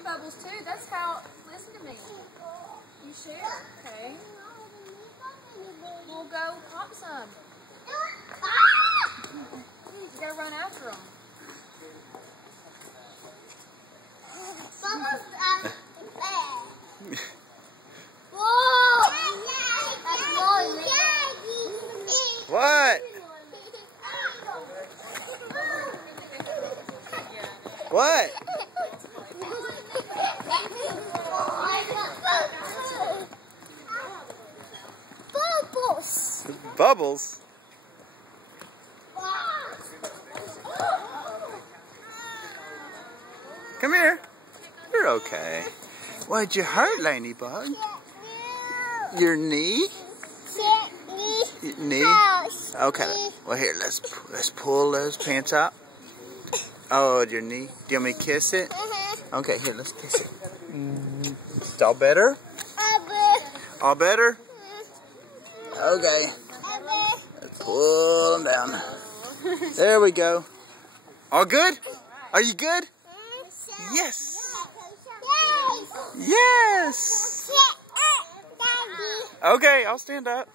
your bubbles too. That's how, listen to me. You share, okay? We'll go pop some. You gotta run after them. What? What? Bubbles. Bubbles? Come here. You're okay. What'd you hurt, Ladybug? Your knee? Your knee? Okay. Well, here, let's pull those pants up. Oh, your knee. Do you want me to kiss it? Okay, here, let's kiss it. It's all better? All better? Okay. Let's pull them down. There we go. All good? Are you good? Yes. Yes. Okay, I'll stand up.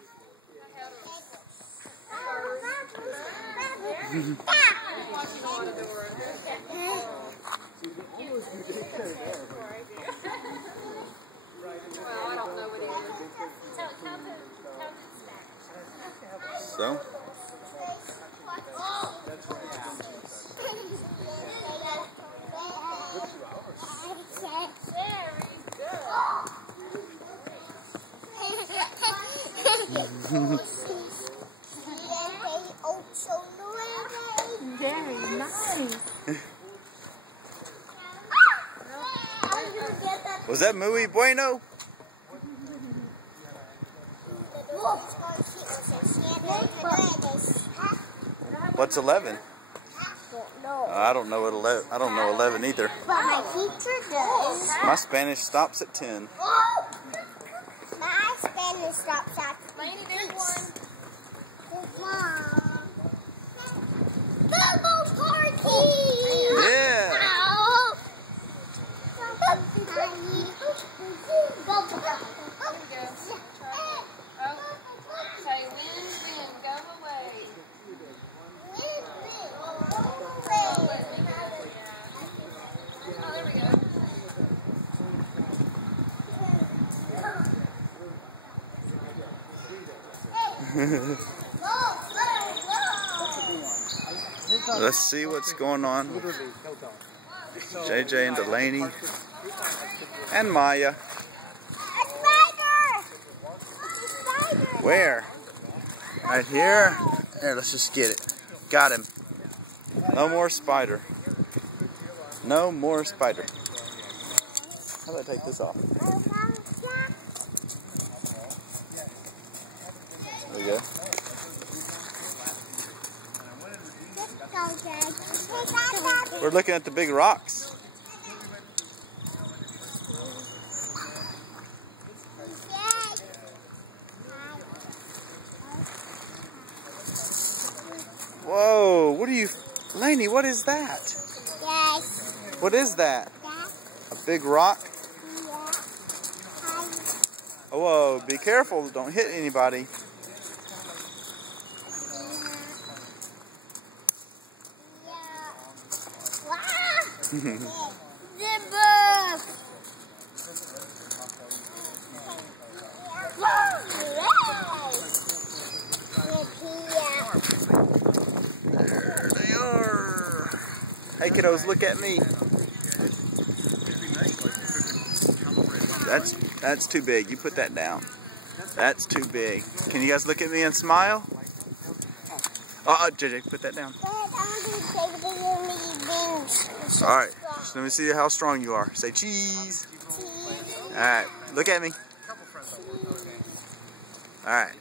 So. Very nice. Was that muy bueno? What's 11? I don't know what 11. I don't know 11 either. But my teacher does. My Spanish stops at 10. My Spanish stops at Lady, there's one. Bubble party! Yeah. Say, win, go away. Oh, there we go. Let's see what's going on with JJ and Delaney and Maya. Where? Right here? Here, let's just get it. Got him. No more spider. No more spider. How do I take this off? There we go. We're looking at the big rocks. Whoa, what are you, Lainey, what is that? Yes. What is that? Yes. A big rock? Yeah. Whoa, be careful, don't hit anybody. There they are. Hey kiddos, look at me. That's too big. You put that down. That's too big. Can you guys look at me and smile? JJ, put that down. Alright, let me see how strong you are. Say cheese. Alright, look at me. Alright.